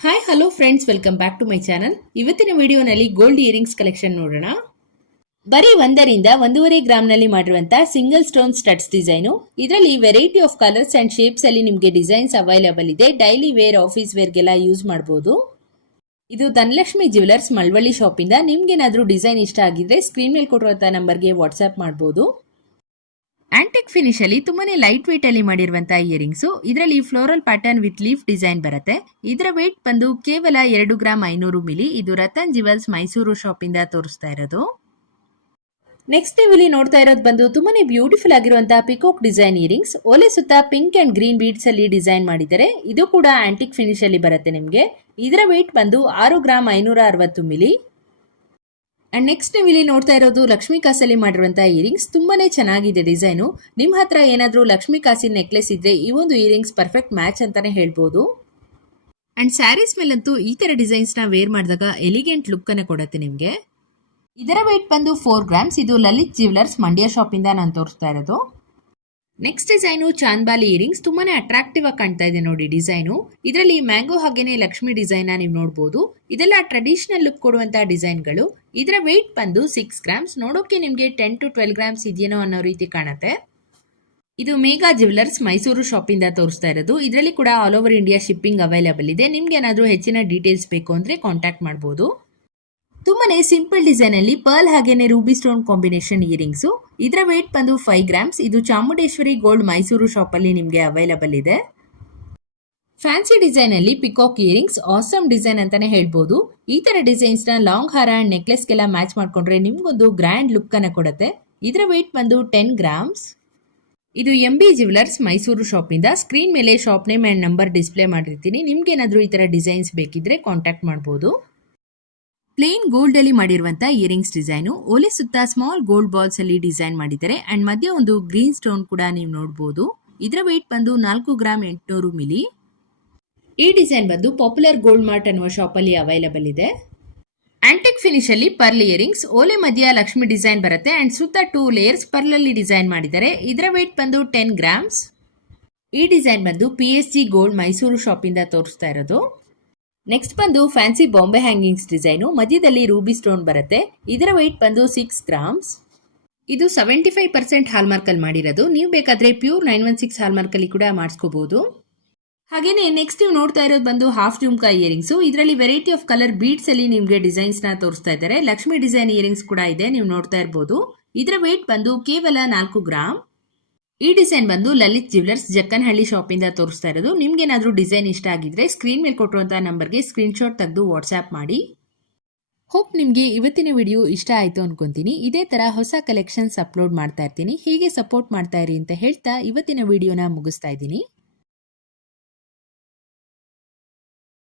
Hi hello friends welcome back to my channel ಇವತ್ತಿನ ವಿಡಿಯೋನಲ್ಲಿ gold earrings collection ನೋಡೋಣ. ಬರೀ ಒಂದರಿಂದ ಒಂದೂವರೆ ಗ್ರಾಮ್ನಲ್ಲಿ ಮಾಡಿರುವಂತಹ ಸಿಂಗಲ್ ಸ್ಟೋನ್ ಸ್ಟಡ್ಸ್ ಡಿಸೈನು ಇದರಲ್ಲಿ variety of colours and shapes ಅಲ್ಲಿ ನಿಮಗೆ ಡಿಸೈನ್ಸ್ ಅವೈಲೇಬಲ್ ಇದೆ. ಡೈಲಿ ವೇರ್ ಆಫೀಸ್ ವೇರ್ಗೆಲ್ಲ ಯೂಸ್ ಮಾಡಬಹುದು ಇದು ಧನಲಕ್ಷ್ಮಿ ಜ್ಯುವೆಲರ್ಸ್ ಮಳವಳ್ಳಿ ಶಾಪಿಂದ ನಿಮ್ಗೇನಾದ್ರೂ ಡಿಸೈನ್ ಇಷ್ಟ ಆಗಿದ್ರೆ ಸ್ಕ್ರೀನ್ ಮೇಲೆ ಕೊಟ್ಟಿರುವಂತಹ ನಂಬರ್ಗೆ ವಾಟ್ಸ್ಆ್ಯಪ್ ಮಾಡಬಹುದು ಆಂಟಿಕ್ ಫಿನಿಶ್ ಅಲ್ಲಿ ತುಂಬಾನೇ ಲೈಟ್ ವೇಟ್ ಅಲ್ಲಿ ಮಾಡಿರುವಂತಹ ಇಯರಿಂಗ್ಸ್ ಇದರಲ್ಲಿ floral pattern with leaf design ಬರುತ್ತೆ. ಇದರ ವೇಟ್ ಬಂದು ಕೇವಲ ಎರಡು ಗ್ರಾಮ್ ಐನೂರು ಮಿಲಿ ಇದು ರತನ್ ಜಿವೆಲ್ಸ್ ಮೈಸೂರು ಶಾಪ್ ಇಂದ ತೋರಿಸ್ತಾ ಇರೋದು. ನೆಕ್ಸ್ಟ್ ನೀವು ಇಲ್ಲಿ ನೋಡ್ತಾ ಇರೋದು ಬಂದು ತುಂಬಾನೇ ಬ್ಯೂಟಿಫುಲ್ ಆಗಿರುವಂತಹ ಪಿಕೋಕ್ ಡಿಸೈನ್ ಇಯರಿಂಗ್ಸ್ ಒಲೆ ಸುತ್ತ ಪಿಂಕ್ ಅಂಡ್ ಗ್ರೀನ್ ಬೀಡ್ಸ್ ಅಲ್ಲಿ ಡಿಸೈನ್ ಮಾಡಿದ್ದಾರೆ. ಇದು ಕೂಡ ಆಂಟಿಕ್ ಫಿನಿಶ್ ಅಲ್ಲಿ ಬರುತ್ತೆ ನಿಮಗೆ. ಇದರ ವೇಟ್ ಬಂದು ಆರು ಗ್ರಾಮ್ ಐನೂರ ಅರವತ್ತು ಮಿಲಿ ಅಂಡ್ ನೆಕ್ಸ್ಟ್ ನೀವು ಇಲ್ಲಿ ನೋಡ್ತಾ ಇರೋದು ಲಕ್ಷ್ಮಿ ಕಾಸಲ್ಲಿ ಮಾಡಿರುವಂತಹ ಇಯರಿಂಗ್ಸ್ ತುಂಬಾನೇ ಚೆನ್ನಾಗಿದೆ ಡಿಸೈನು ನಿಮ್ಮ ಹತ್ರ ಏನಾದರೂ ಲಕ್ಷ್ಮಿ ಕಾಸಿನ ನೆಕ್ಲೆಸ್ ಇದ್ರೆ ಈ ಒಂದು ಇಯರಿಂಗ್ಸ್ ಪರ್ಫೆಕ್ಟ್ ಮ್ಯಾಚ್ ಅಂತಾನೆ ಹೇಳ್ಬೋದು. ಅಂಡ್ ಸ್ಯಾರೀಸ್ ಮೇಲಂತೂ ಈ ತರ ಡಿಸೈನ್ಸ್ನ ವೇರ್ ಮಾಡಿದಾಗ ಎಲಿಗೆಂಟ್ ಲುಕ್ ಅನ್ನ ಕೊಡುತ್ತೆ ನಿಮಗೆ. ಇದರ ವೇಟ್ ಬಂದು ಫೋರ್ ಗ್ರಾಮ್ಸ್ ಇದು ಲಲಿತ್ ಜ್ಯುವೆಲರ್ಸ್ ಮಂಡ್ಯ ಶಾಪ್ ಇಂದ ನಾನು ತೋರಿಸ್ತಾ ಇರೋದು. ನೆಕ್ಸ್ಟ್ ಡಿಸೈನು ಚಾಂದ್ಬಾಲಿ ಇಯರಿಂಗ್ಸ್ ತುಂಬಾನೇ ಅಟ್ರಾಕ್ಟಿವ್ ಆಗಿ ಕಾಣ್ತಾ ಇದೆ ನೋಡಿ ಡಿಸೈನು ಇದರಲ್ಲಿ ಮ್ಯಾಂಗೋ ಹಾಗೇನೆ ಲಕ್ಷ್ಮಿ ಡಿಸೈನ್ ನೀವು ನೋಡಬಹುದು ಇದೆಲ್ಲ ಟ್ರೆಡಿಷನಲ್ ಲುಕ್ ಕೊಡುವಂತಹ ಡಿಸೈನ್ಗಳು ಇದರ ವೆಯ್ಟ್ ಬಂದು ಸಿಕ್ಸ್ ಗ್ರಾಮ್ಸ್ ನೋಡೋಕೆ ನಿಮಗೆ ಟೆನ್ ಟು ಟ್ವೆಲ್ ಗ್ರಾಮ್ಸ್ ಇದೆಯೇನೋ ಅನ್ನೋ ರೀತಿ ಕಾಣುತ್ತೆ. ಇದು ಮೇಘಾ ಜ್ಯುವೆಲರ್ಸ್ ಮೈಸೂರು ಶಾಪ್ ಇಂದ ತೋರಿಸ್ತಾ ಇರೋದು. ಇದರಲ್ಲಿ ಕೂಡ all over India shipping available ಇದೆ. ನಿಮ್ಗೆ ಏನಾದರೂ ಹೆಚ್ಚಿನ ಡೀಟೇಲ್ಸ್ ಬೇಕು ಅಂದ್ರೆ ಕಾಂಟ್ಯಾಕ್ಟ್ ಮಾಡಬಹುದು ತುಂಬಾನೇ ಸಿಂಪಲ್ ಡಿಸೈನ್ ಅಲ್ಲಿ ಪರ್ಲ್ ಹಾಗೇನೆ ರೂಬಿ ಸ್ಟೋನ್ ಕಾಂಬಿನೇಷನ್ ಇಯರಿಂಗ್ಸ್ ಇದರ ವೇಟ್ ಬಂದು ಫೈವ್ ಗ್ರಾಮ್ಸ್ ಇದು ಚಾಮುಂಡೇಶ್ವರಿ ಗೋಲ್ಡ್ ಮೈಸೂರು ಶಾಪ್ ಅಲ್ಲಿ ನಿಮಗೆ ಅವೈಲಬಲ್ ಇದೆ. ಫ್ಯಾನ್ಸಿ ಡಿಸೈನ್ ಅಲ್ಲಿ ಪಿಕಾಕ್ ಇಯರಿಂಗ್ಸ್ ಆಸಮ್ ಡಿಸೈನ್ ಅಂತಾನೆ ಹೇಳ್ಬೋದು. ಈ ತರ ಡಿಸೈನ್ಸ್ನ ಲಾಂಗ್ ಹಾರ ಅಂಡ್ ನೆಕ್ಲೆಸ್ಗೆಲ್ಲ ಮ್ಯಾಚ್ ಮಾಡ್ಕೊಂಡ್ರೆ ನಿಮ್ಗೊಂದು ಗ್ರ್ಯಾಂಡ್ ಲುಕ್ ಅನ್ನ ಕೊಡುತ್ತೆ. ಇದರ ವೇಟ್ ಬಂದು ಟೆನ್ ಗ್ರಾಮ್ಸ್ ಇದು M B jewellers Mysuru shop ಇಂದ ಸ್ಕ್ರೀನ್ ಮೇಲೆ shop name and number display ಮಾಡಿರ್ತೀನಿ. ನಿಮ್ಗೇನಾದರೂ ಈ ಥರ ಡಿಸೈನ್ಸ್ ಬೇಕಿದ್ರೆ ಕಾಂಟ್ಯಾಕ್ಟ್ ಮಾಡಬಹುದು ಪ್ಲೇನ್ ಗೋಲ್ಡ್ ಅಲ್ಲಿ ಮಾಡಿರುವಂತಹ ಇಯರಿಂಗ್ಸ್ ಡಿಸೈನು ಸುತ್ತ ಸ್ಮಾಲ್ ಗೋಲ್ಡ್ ಬಾಲ್ಸ್ ಅಲ್ಲಿ ಡಿಸೈನ್ ಮಾಡಿದ್ದಾರೆ. ಅಂಡ್ ಮಧ್ಯೆ ಒಂದು ಗ್ರೀನ್ ಸ್ಟೋನ್ ಕೂಡ ನೀವು ನೋಡಬಹುದು ಇದರ ವೇಟ್ ಬಂದು ನಾಲ್ಕು ಗ್ರಾಮ್ ಎಂಟುನೂರು ಮಿಲಿ ಈ ಡಿಸೈನ್ ಬಂದು ಪಾಪ್ಯುಲರ್ ಗೋಲ್ಡ್ ಮಾರ್ಟ್ ಅನ್ನುವ ಶಾಪ್ ಅಲ್ಲಿ ಅವೈಲಬಲ್ ಇದೆ. ಆಂಟಿಕ್ ಫಿನಿಶ್ ಅಲ್ಲಿ ಪರ್ಲ್ ಇಯರಿಂಗ್ಸ್ ಓಲೆ ಮಧ್ಯ ಲಕ್ಷ್ಮಿ ಡಿಸೈನ್ ಬರುತ್ತೆ. ಅಂಡ್ ಸುತ್ತ ಟೂ ಲೇಯರ್ಸ್ ಪರ್ಲ್ ಅಲ್ಲಿ ಡಿಸೈನ್ ಮಾಡಿದ್ದಾರೆ. ಇದರ ವೇಟ್ ಬಂದು ಟೆನ್ ಗ್ರಾಮ್ಸ್ ಈ ಡಿಸೈನ್ ಬಂದು ಪಿ ಗೋಲ್ಡ್ ಮೈಸೂರು ಶಾಪ್ ಇಂದ ತೋರಿಸ್ತಾ ಇರೋದು. ನೆಕ್ಸ್ಟ್ ಬಂದು ಫ್ಯಾನ್ಸಿ ಬಾಂಬೆ ಹ್ಯಾಂಗಿಂಗ್ಸ್ ಡಿಸೈನು ಮಧ್ಯದಲ್ಲಿ ರೂಬಿ ಸ್ಟೋನ್ ಬರುತ್ತೆ. ಇದರ ವೆಯ್ಟ್ ಬಂದು ಸಿಕ್ಸ್ ಗ್ರಾಮ್ಸ್ ಇದು ಸೆವೆಂಟಿ ಫೈವ್ ಪರ್ಸೆಂಟ್ ಹಾಲ್ಮಾರ್ಕಲ್ಲಿ ಮಾಡಿರೋದು. ನೀವು ಬೇಕಾದ್ರೆ ಪ್ಯೂರ್ ನೈನ್ ಒನ್ ಸಿಕ್ಸ್ ಹಾಲ್ಮಾರ್ಕಲ್ಲಿ ಕೂಡ ಮಾಡಿಸ್ಕೋಬಹುದು ಹಾಗೇನೆ ನೆಕ್ಸ್ಟ್ ನೀವು ನೋಡ್ತಾ ಇರೋದು ಬಂದು ಹಾಫ್ ಜುಮ್ಕಾ ಇಯರಿಂಗ್ಸು ಇದರಲ್ಲಿ ವೆರೈಟಿ ಆಫ್ ಕಲರ್ ಬೀಡ್ಸ್ ಅಲ್ಲಿ ನಿಮಗೆ ಡಿಸೈನ್ಸ್ನ ತೋರಿಸ್ತಾ ಇದ್ದಾರೆ. ಲಕ್ಷ್ಮಿ ಡಿಸೈನ್ ಇಯರಿಂಗ್ಸ್ ಕೂಡ ಇದೆ, ನೀವು ನೋಡ್ತಾ ಇರಬಹುದು ಇದರ ವೆಯ್ಟ್ ಬಂದು ಕೇವಲ ನಾಲ್ಕು ಗ್ರಾಮ್ ಈ ಡಿಸೈನ್ ಬಂದು ಲಲಿತ್ ಜ್ಯುವೆಲರ್ಸ್ ಜಕ್ಕನಹಳ್ಳಿ ಶಾಪಿಂದ ತೋರಿಸ್ತಾ ಇರೋದು. ನಿಮ್ಗೆ ಏನಾದರೂ ಡಿಸೈನ್ ಇಷ್ಟ ಆಗಿದ್ರೆ ಸ್ಕ್ರೀನ್ ಮೇಲೆ ಕೊಟ್ಟಿರುವಂತಹ ನಂಬರ್ಗೆ ಸ್ಕ್ರೀನ್ಶಾಟ್ ತೆಗೆದು ವಾಟ್ಸ್ಆಪ್ ಮಾಡಿ. ಹೋಪ್ ನಿಮಗೆ ಇವತ್ತಿನ ವಿಡಿಯೋ ಇಷ್ಟ ಆಯಿತು ಅನ್ಕೊಂತೀನಿ. ಇದೇ ತರ ಹೊಸ ಕಲೆಕ್ಷನ್ಸ್ ಅಪ್ಲೋಡ್ ಮಾಡ್ತಾ ಇರ್ತೀನಿ. ಹೀಗೆ ಸಪೋರ್ಟ್ ಮಾಡ್ತಾ ಇರಿ ಅಂತ ಹೇಳ್ತಾ ಇವತ್ತಿನ ವಿಡಿಯೋನ ಮುಗಿಸ್ತಾ ಇದ್ದೀನಿ.